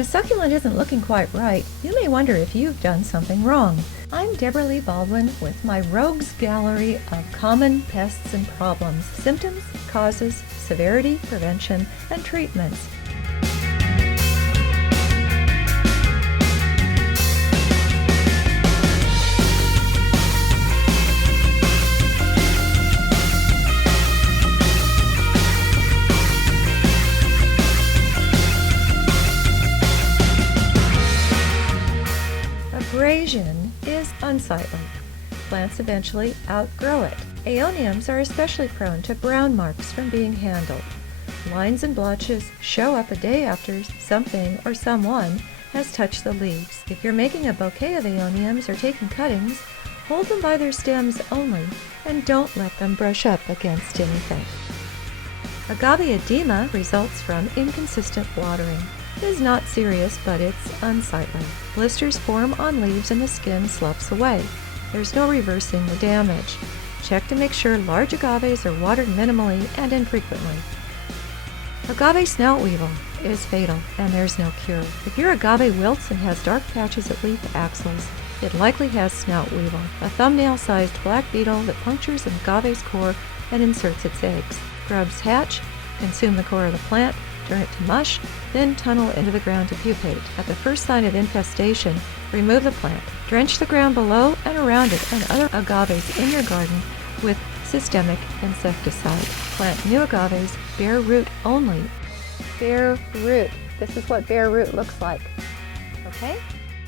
a succulent isn't looking quite right, you may wonder if you've done something wrong. I'm Debra Lee Baldwin with my rogues gallery of common pests and problems, symptoms, causes, severity, prevention, and treatments. Abrasion is unsightly. Plants eventually outgrow it. Aeoniums are especially prone to brown marks from being handled. Lines and blotches show up a day after something or someone has touched the leaves. If you're making a bouquet of aeoniums or taking cuttings, hold them by their stems only and don't let them brush up against anything. Agave edema results from inconsistent watering. It is not serious, but it's unsightly. Blisters form on leaves and the skin sloughs away. There's no reversing the damage. Check to make sure large agaves are watered minimally and infrequently. Agave snout weevil is fatal, and there's no cure. If your agave wilts and has dark patches at leaf axils, it likely has snout weevil, a thumbnail-sized black beetle that punctures an agave's core and inserts its eggs. Grubs hatch, consume the core of the plant, turn it to mush, then tunnel into the ground to pupate. At the first sign of infestation, remove the plant. Drench the ground below and around it and other agaves in your garden with systemic insecticide. Plant new agaves bare root only. Bare root. This is what bare root looks like. Okay?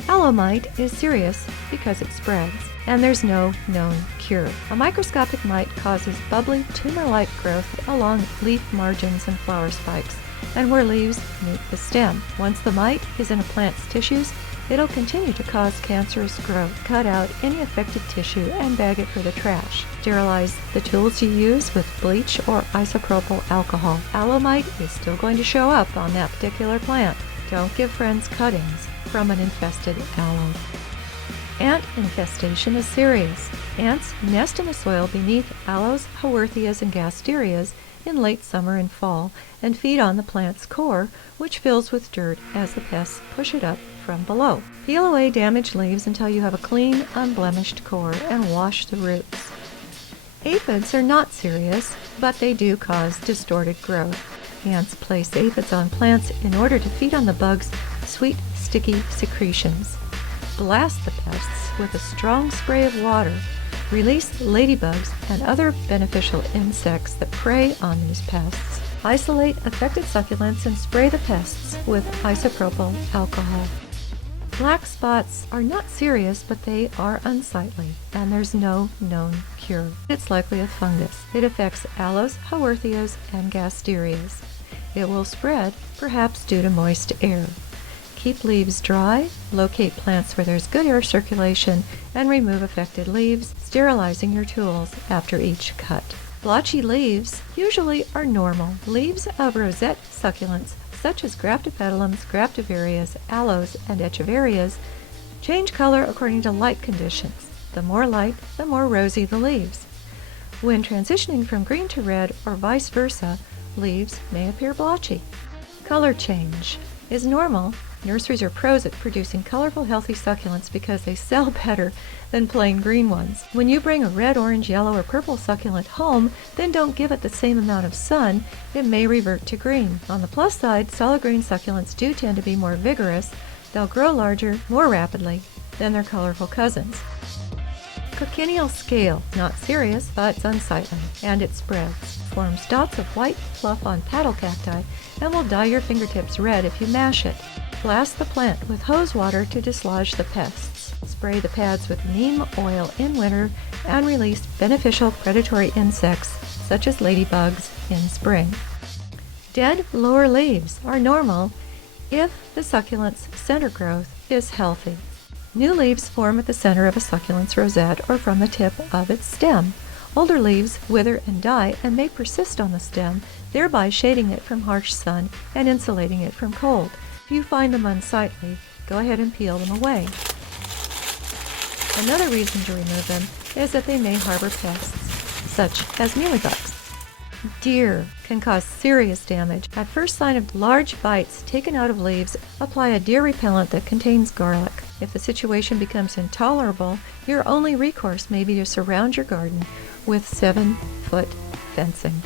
Aloe mite is serious because it spreads, and there's no known cure. A microscopic mite causes bubbly tumor-like growth along leaf margins and flower spikes, and where leaves meet the stem. Once the mite is in a plant's tissues, it'll continue to cause cancerous growth. Cut out any affected tissue and bag it for the trash. Sterilize the tools you use with bleach or isopropyl alcohol. Aloe mite is still going to show up on that particular plant. Don't give friends cuttings from an infested aloe. Ant infestation is serious. Ants nest in the soil beneath aloes, haworthias, and gasterias in late summer and fall and feed on the plant's core, which fills with dirt as the pests push it up from below. Peel away damaged leaves until you have a clean, unblemished core and wash the roots. Aphids are not serious, but they do cause distorted growth. Ants place aphids on plants in order to feed on the bug's sweet, sticky secretions. Blast the pests with a strong spray of water. Release ladybugs and other beneficial insects that prey on these pests. Isolate affected succulents and spray the pests with isopropyl alcohol. Black spots are not serious, but they are unsightly, and there's no known cure. It's likely a fungus. It affects aloes, haworthias, and gasterias. It will spread, perhaps due to moist air. Keep leaves dry, locate plants where there's good air circulation, and remove affected leaves, sterilizing your tools after each cut. Blotchy leaves usually are normal. Leaves of rosette succulents, such as graptopetulums, graptivarias, aloes, and echeverias, change color according to light conditions. The more light, the more rosy the leaves. When transitioning from green to red or vice versa, leaves may appear blotchy. Color change is normal. Nurseries are pros at producing colorful, healthy succulents because they sell better than plain green ones. When you bring a red, orange, yellow, or purple succulent home, then don't give it the same amount of sun. It may revert to green. On the plus side, solid green succulents do tend to be more vigorous. They'll grow larger more rapidly than their colorful cousins. Cochineal scale, not serious, but it's unsightly, and it spreads. Forms dots of white fluff on paddle cacti and will dye your fingertips red if you mash it. Blast the plant with hose water to dislodge the pests. Spray the pads with neem oil in winter and release beneficial predatory insects such as ladybugs in spring. Dead lower leaves are normal if the succulent's center growth is healthy. New leaves form at the center of a succulent's rosette or from the tip of its stem. Older leaves wither and die and may persist on the stem, thereby shading it from harsh sun and insulating it from cold. If you find them unsightly, go ahead and peel them away. Another reason to remove them is that they may harbor pests, such as mealybugs. Deer can cause serious damage. At first sign of large bites taken out of leaves, apply a deer repellent that contains garlic. If the situation becomes intolerable, your only recourse may be to surround your garden with 7-foot fencing.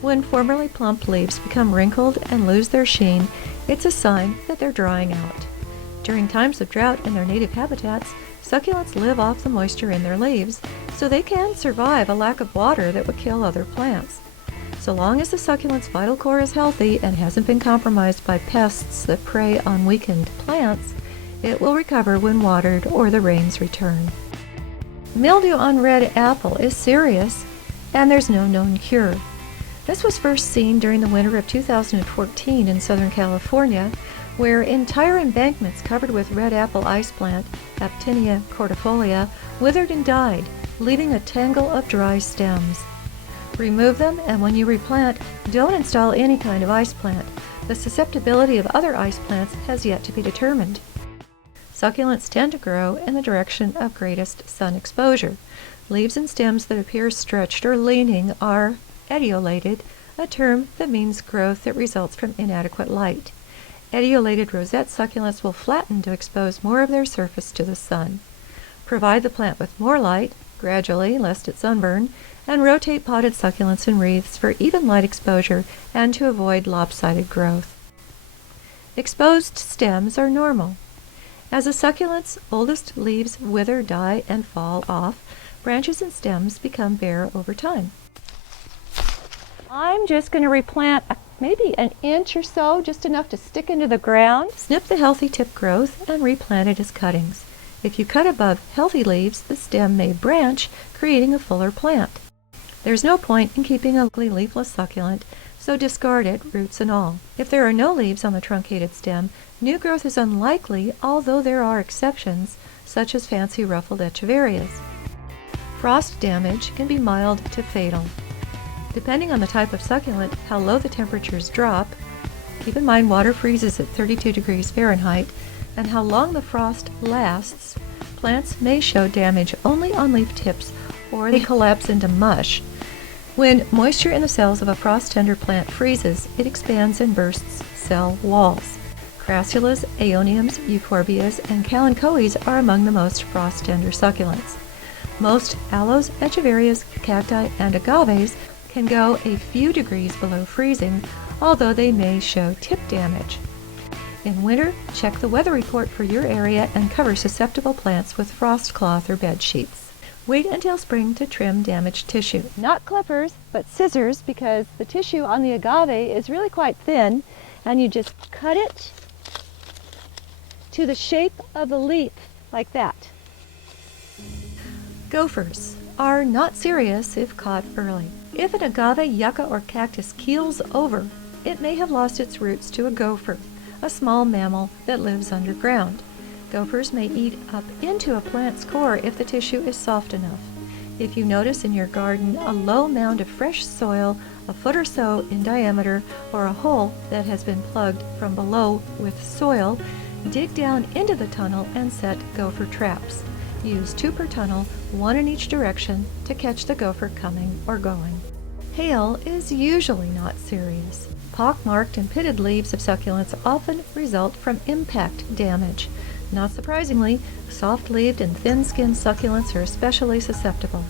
When formerly plump leaves become wrinkled and lose their sheen, it's a sign that they're drying out. During times of drought in their native habitats, succulents live off the moisture in their leaves, so they can survive a lack of water that would kill other plants. So long as the succulent's vital core is healthy and hasn't been compromised by pests that prey on weakened plants, it will recover when watered or the rains return. Mildew on red apple is serious, and there's no known cure. This was first seen during the winter of 2014 in Southern California, where entire embankments covered with red apple ice plant, Aptinia cordifolia, withered and died, leaving a tangle of dry stems. Remove them, and when you replant, don't install any kind of ice plant. The susceptibility of other ice plants has yet to be determined. Succulents tend to grow in the direction of greatest sun exposure. Leaves and stems that appear stretched or leaning are etiolated, a term that means growth that results from inadequate light. Etiolated rosette succulents will flatten to expose more of their surface to the sun. Provide the plant with more light, gradually, lest it sunburn, and rotate potted succulents in wreaths for even light exposure and to avoid lopsided growth. Exposed stems are normal. As a succulent's oldest leaves wither, die, and fall off, branches and stems become bare over time. I'm just going to replant maybe an inch or so, just enough to stick into the ground. Snip the healthy tip growth and replant it as cuttings. If you cut above healthy leaves, the stem may branch, creating a fuller plant. There's no point in keeping a ugly leafless succulent, so discard it, roots and all. If there are no leaves on the truncated stem, new growth is unlikely, although there are exceptions, such as fancy ruffled echeverias. Frost damage can be mild to fatal. Depending on the type of succulent, how low the temperatures drop, keep in mind water freezes at 32 degrees Fahrenheit, and how long the frost lasts, plants may show damage only on leaf tips or they collapse into mush. When moisture in the cells of a frost-tender plant freezes, it expands and bursts cell walls. Crassulas, aeoniums, euphorbias, and kalanchoes are among the most frost-tender succulents. Most aloes, echeverias, cacti, and agaves can go a few degrees below freezing, although they may show tip damage. In winter, check the weather report for your area and cover susceptible plants with frost cloth or bed sheets. Wait until spring to trim damaged tissue. Not clippers, but scissors, because the tissue on the agave is really quite thin, and you just cut it to the shape of the leaf, like that. Gophers are not serious if caught early. If an agave, yucca, or cactus keels over, it may have lost its roots to a gopher, a small mammal that lives underground. Gophers may eat up into a plant's core if the tissue is soft enough. If you notice in your garden a low mound of fresh soil, a foot or so in diameter, or a hole that has been plugged from below with soil, dig down into the tunnel and set gopher traps. Use 2 per tunnel, 1 in each direction, to catch the gopher coming or going. Hail is usually not serious. Pock-marked and pitted leaves of succulents often result from impact damage. Not surprisingly, soft-leaved and thin-skinned succulents are especially susceptible.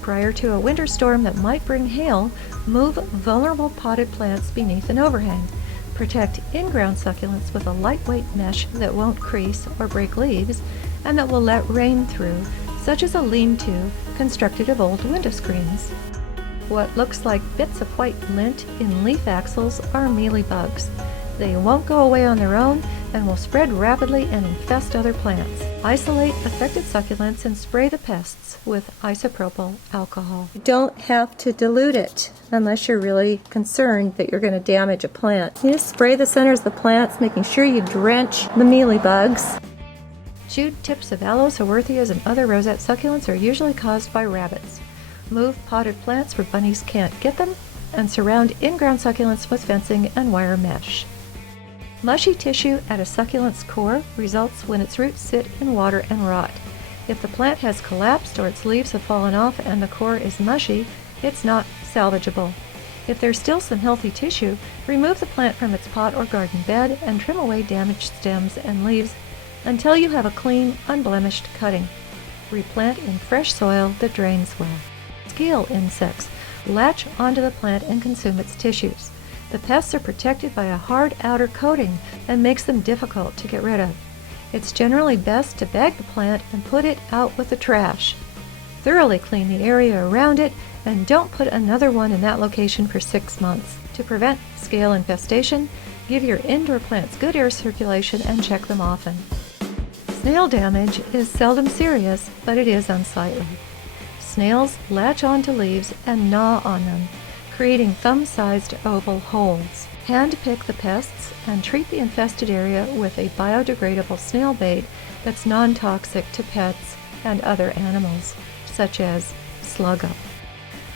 Prior to a winter storm that might bring hail, move vulnerable potted plants beneath an overhang. Protect in-ground succulents with a lightweight mesh that won't crease or break leaves, and that will let rain through, such as a lean-to constructed of old window screens. What looks like bits of white lint in leaf axils are mealybugs. They won't go away on their own and will spread rapidly and infest other plants. Isolate affected succulents and spray the pests with isopropyl alcohol. You don't have to dilute it unless you're really concerned that you're going to damage a plant. You just spray the centers of the plants, making sure you drench the mealybugs. Chewed tips of aloes, haworthias, and other rosette succulents are usually caused by rabbits. Move potted plants where bunnies can't get them, and surround in-ground succulents with fencing and wire mesh. Mushy tissue at a succulent's core results when its roots sit in water and rot. If the plant has collapsed or its leaves have fallen off and the core is mushy, it's not salvageable. If there's still some healthy tissue, remove the plant from its pot or garden bed and trim away damaged stems and leaves until you have a clean, unblemished cutting. Replant in fresh soil that drains well. Scale insects latch onto the plant and consume its tissues. The pests are protected by a hard outer coating and makes them difficult to get rid of. It's generally best to bag the plant and put it out with the trash. Thoroughly clean the area around it and don't put another one in that location for 6 months. To prevent scale infestation, give your indoor plants good air circulation and check them often. Snail damage is seldom serious, but it is unsightly. Snails latch onto leaves and gnaw on them, creating thumb-sized oval holes. Hand-pick the pests and treat the infested area with a biodegradable snail bait that's non-toxic to pets and other animals, such as slug-up.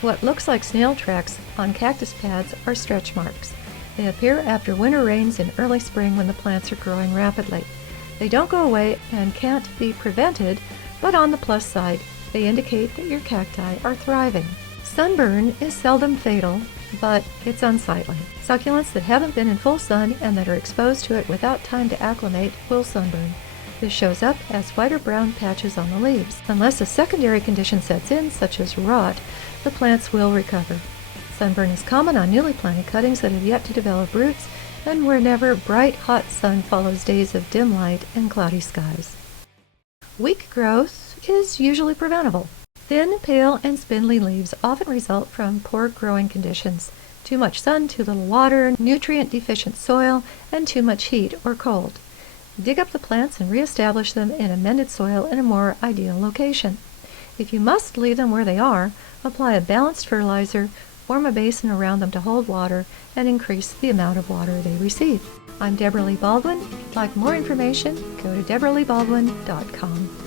What looks like snail tracks on cactus pads are stretch marks. They appear after winter rains in early spring when the plants are growing rapidly. They don't go away and can't be prevented, but on the plus side, they indicate that your cacti are thriving. Sunburn is seldom fatal, but it's unsightly. Succulents that haven't been in full sun and that are exposed to it without time to acclimate will sunburn. This shows up as white or brown patches on the leaves. Unless a secondary condition sets in, such as rot, the plants will recover. Sunburn is common on newly planted cuttings that have yet to develop roots and whenever bright, hot sun follows days of dim light and cloudy skies. Weak growth is usually preventable. Thin, pale, and spindly leaves often result from poor growing conditions, too much sun, too little water, nutrient-deficient soil, and too much heat or cold. Dig up the plants and reestablish them in amended soil in a more ideal location. If you must leave them where they are, apply a balanced fertilizer, form a basin around them to hold water, and increase the amount of water they receive. I'm Debra Lee Baldwin. If you'd like more information, go to debraleebaldwin.com.